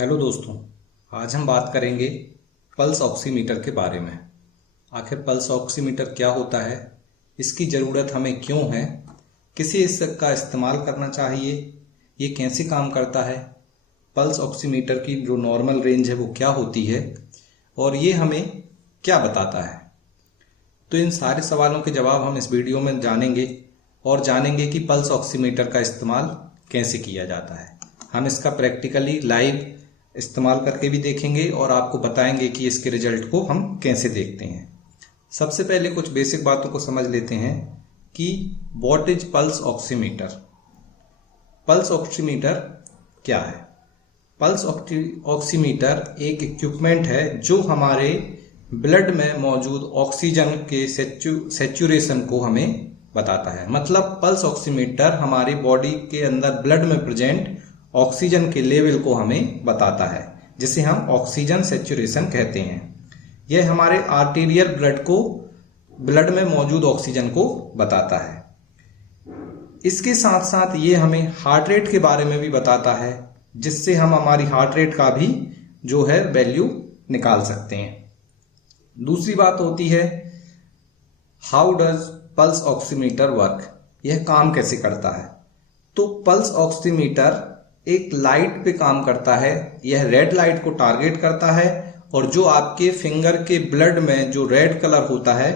Hello दोस्तों, आज हम बात करेंगे पल्स ऑक्सीमीटर के बारे में। आखिर पल्स ऑक्सीमीटर क्या होता है, इसकी ज़रूरत हमें क्यों है, किसे इसका इस्तेमाल करना चाहिए, ये कैसे काम करता है, पल्स ऑक्सीमीटर की जो नॉर्मल रेंज है वो क्या होती है और ये हमें क्या बताता है। तो इन सारे सवालों के जवाब हम इस वीडियो में जानेंगे और जानेंगे कि पल्स ऑक्सीमीटर का इस्तेमाल कैसे किया जाता है। हम इसका प्रैक्टिकली लाइव इस्तेमाल करके भी देखेंगे और आपको बताएंगे कि इसके रिजल्ट को हम कैसे देखते हैं। सबसे पहले कुछ बेसिक बातों को समझ लेते हैं कि what is pulse oximeter. Pulse oximeter क्या है? पल्स ऑक्सीमीटर एक इक्विपमेंट है जो हमारे ब्लड में मौजूद ऑक्सीजन के सैचुरेशन को हमें बताता है। मतलब पल्स ऑक्सीमीटर हमारी बॉडी के अंदर ब्लड में प्रेजेंट ऑक्सीजन के लेवल को हमें बताता है, जिसे हम ऑक्सीजन सैचुरेशन कहते हैं। यह हमारे आर्टेरियल ब्लड में मौजूद ऑक्सीजन को बताता है। इसके साथ साथ ये हमें हार्ट रेट के बारे में भी बताता है, जिससे हम हमारी हार्ट रेट का भी जो है वैल्यू निकाल सकते हैं। दूसरी बात होती है how does pulse oximeter work, यह काम कैसे करता है। तो पल्स ऑक्सीमीटर एक लाइट पे काम करता है। यह रेड लाइट को टारगेट करता है और जो आपके फिंगर के ब्लड में जो रेड कलर होता है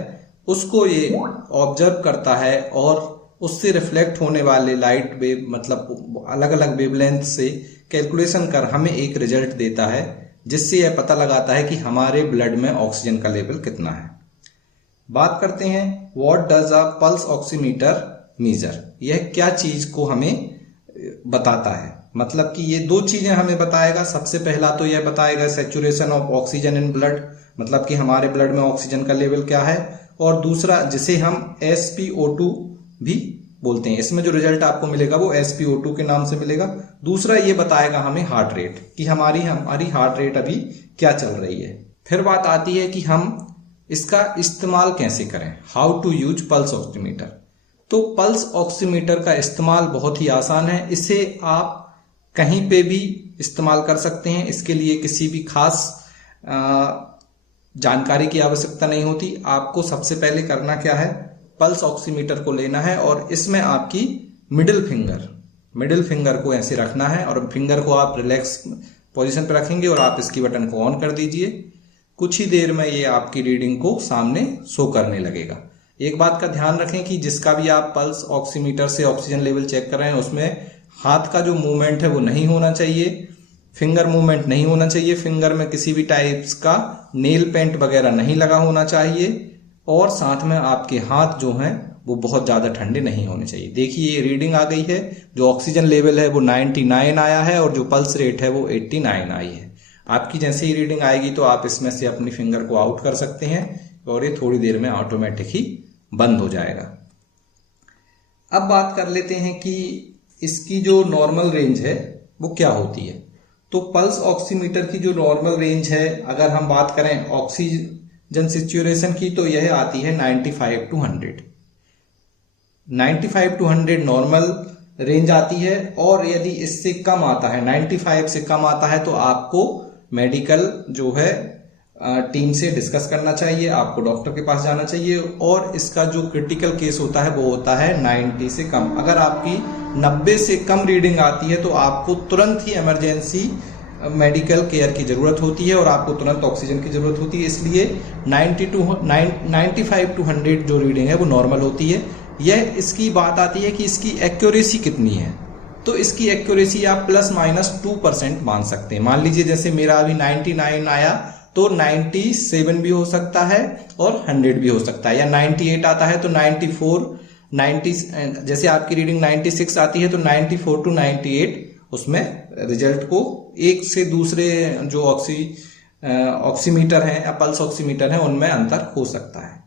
उसको ये ऑब्जर्व करता है और उससे रिफ्लेक्ट होने वाले लाइट वेव, मतलब अलग अलग वेवलेंथ से कैलकुलेशन कर हमें एक रिजल्ट देता है, जिससे यह पता लगाता है कि हमारे ब्लड में ऑक्सीजन का लेवल कितना है। बात करते हैं what does a pulse oximeter measure, यह क्या चीज को हमें बताता है। मतलब कि ये दो चीजें हमें बताएगा। सबसे पहला तो यह बताएगा saturation of oxygen in blood, मतलब कि हमारे ब्लड में ऑक्सीजन का लेवल क्या है। और दूसरा जिसे हम SpO2 भी बोलते हैं, इसमें जो रिजल्ट आपको मिलेगा वो SpO2 के नाम से मिलेगा। दूसरा ये बताएगा हमें हार्ट रेट, कि हमारी हार्ट रेट अभी क्या चल रही है। फिर बात आती है कि हम इसका इस्तेमाल कैसे करें, how to use pulse oximeter. तो पल्स ऑक्सीमीटर का इस्तेमाल बहुत ही आसान है। इसे आप कहीं पे भी इस्तेमाल कर सकते हैं। इसके लिए किसी भी खास जानकारी की आवश्यकता नहीं होती। आपको सबसे पहले करना क्या है, पल्स ऑक्सीमीटर को लेना है और इसमें आपकी मिडिल फिंगर को ऐसे रखना है और फिंगर को आप रिलैक्स पोजीशन पर रखेंगे और आप इसकी बटन को ऑन कर दीजिए। कुछ ही देर में ये आपकी रीडिंग को सामने शो करने लगेगा। एक बात का ध्यान रखें कि जिसका भी आप पल्स ऑक्सीमीटर से ऑक्सीजन लेवल चेक कर रहे हैं उसमें हाथ का जो मूवमेंट है वो नहीं होना चाहिए, फिंगर मूवमेंट नहीं होना चाहिए, फिंगर में किसी भी टाइप्स का नेल पेंट वगैरह नहीं लगा होना चाहिए और साथ में आपके हाथ जो हैं वो बहुत ज्यादा ठंडे नहीं होने चाहिए। देखिए ये रीडिंग आ गई है, जो ऑक्सीजन लेवल है वो 99 आया है और जो पल्स रेट है वो 89 आई है। आपकी जैसे ही रीडिंग आएगी तो आप इसमें से अपनी फिंगर को आउट कर सकते हैं और ये थोड़ी देर में ऑटोमेटिक ही बंद हो जाएगा। अब बात कर लेते हैं कि इसकी जो नॉर्मल रेंज है वो क्या होती है। तो पल्स ऑक्सीमीटर की जो नॉर्मल रेंज है, अगर हम बात करें ऑक्सीजन सैचुरेशन की, तो यह आती है 95 to 100। 95 to 100 नॉर्मल रेंज आती है और यदि इससे कम आता है, 95 से कम आता है, तो आपको मेडिकल जो है टीम से डिस्कस करना चाहिए, आपको डॉक्टर के पास जाना चाहिए। और इसका जो क्रिटिकल केस होता है वो होता है 90 से कम। अगर आपकी 90 से कम रीडिंग आती है तो आपको तुरंत ही इमरजेंसी मेडिकल केयर की जरूरत होती है और आपको तुरंत ऑक्सीजन की जरूरत होती है। इसलिए 95 to 100 जो रीडिंग है वो नॉर्मल होती है। यह इसकी बात आती है कि इसकी एक्यूरेसी कितनी है। तो इसकी एक्यूरेसी आप ±2% मान सकते हैं। मान लीजिए जैसे मेरा अभी 99 आया तो 97 भी हो सकता है और 100 भी हो सकता है, या 98 आता है तो 94, 90 जैसे आपकी रीडिंग 96 आती है तो 94 to 98 उसमें रिजल्ट को एक से दूसरे जो ऑक्सीमीटर हैं या पल्स ऑक्सीमीटर हैं उनमें अंतर हो सकता है।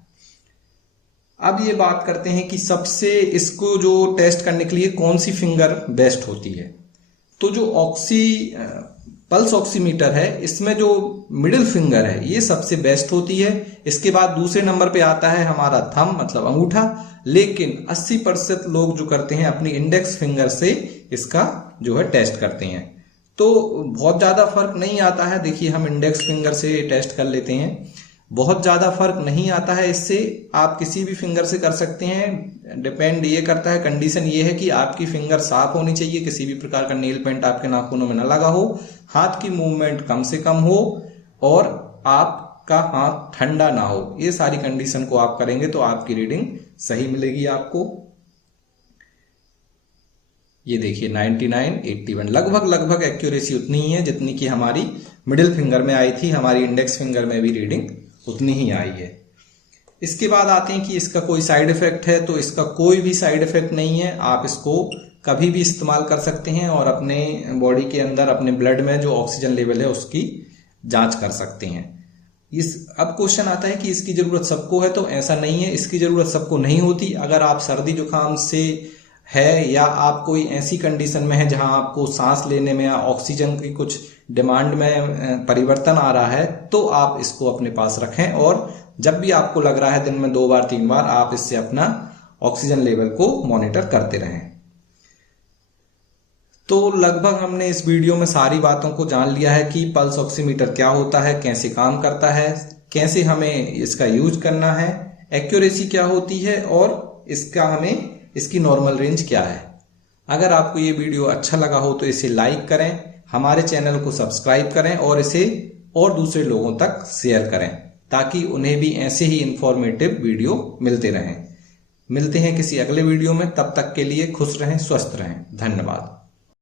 अब ये बात करते हैं कि सबसे इसको जो टेस्ट करने के लिए कौन सी फिंगर बेस्ट होती है। तो जो पल्स ऑक्सीमीटर है इसमें जो मिडिल फिंगर है ये सबसे बेस्ट होती है। इसके बाद दूसरे नंबर पे आता है हमारा थंब, मतलब अंगूठा। लेकिन 80% लोग जो करते हैं अपनी इंडेक्स फिंगर से इसका जो है टेस्ट करते हैं। तो बहुत ज़्यादा फर्क नहीं आता है। देखिए हम इंडेक्स फिंगर से टेस्ट कर लेते हैं, बहुत ज़्यादा फर्क नहीं आता है इससे। आप किसी भी फिंगर से कर सकते हैं, डिपेंड ये करता है, कंडीशन ये है कि आपकी फिंगर साफ होनी चाहिए, किसी भी प्रकार का नेल पेंट आपके नाखूनों में न लगा हो, हाथ की मूवमेंट कम से कम हो और आपका हाथ ठंडा ना हो। ये सारी कंडीशन को आप करेंगे तो आपकी रीडिंग सही मिलेगी आपको। ये देखिए 99, 81, लगभग एक्यूरेसी उतनी ही है जितनी कि हमारी मिडिल फिंगर में आई थी, हमारी इंडेक्स फिंगर में भी रीडिंग उतनी ही आई है। इसके बाद आते हैं कि इसका कोई साइड इफेक्ट है, तो इसका कोई भी साइड इफेक्ट नहीं है। आप इसको कभी भी इस्तेमाल कर सकते हैं और अपने बॉडी के अंदर, अपने ब्लड में जो ऑक्सीजन लेवल है उसकी जांच कर सकते हैं। अब क्वेश्चन आता है कि इसकी जरूरत सबको है, तो ऐसा नहीं है, इसकी जरूरत सबको नहीं होती। अगर आप सर्दी जुकाम से है या आप कोई ऐसी कंडीशन में है जहां आपको सांस लेने में या ऑक्सीजन की कुछ डिमांड में परिवर्तन आ रहा है, तो आप इसको अपने पास रखें और जब भी आपको लग रहा है दिन में 2 बार 3 बार, आप इससे अपना ऑक्सीजन लेवल को मॉनिटर करते रहें। तो लगभग हमने इस वीडियो में सारी बातों को जान लिया है कि पल्स ऑक्सीमीटर क्या होता है, कैसे काम करता है, कैसे हमें इसका यूज करना है, एक्यूरेसी क्या होती है और इसकी नॉर्मल रेंज क्या है। अगर आपको ये वीडियो अच्छा लगा हो तो इसे लाइक करें, हमारे चैनल को सब्सक्राइब करें और इसे और दूसरे लोगों तक शेयर करें ताकि उन्हें भी ऐसे ही इंफॉर्मेटिव वीडियो मिलते रहें। मिलते हैं किसी अगले वीडियो में, तब तक के लिए खुश रहें, स्वस्थ रहें। धन्यवाद।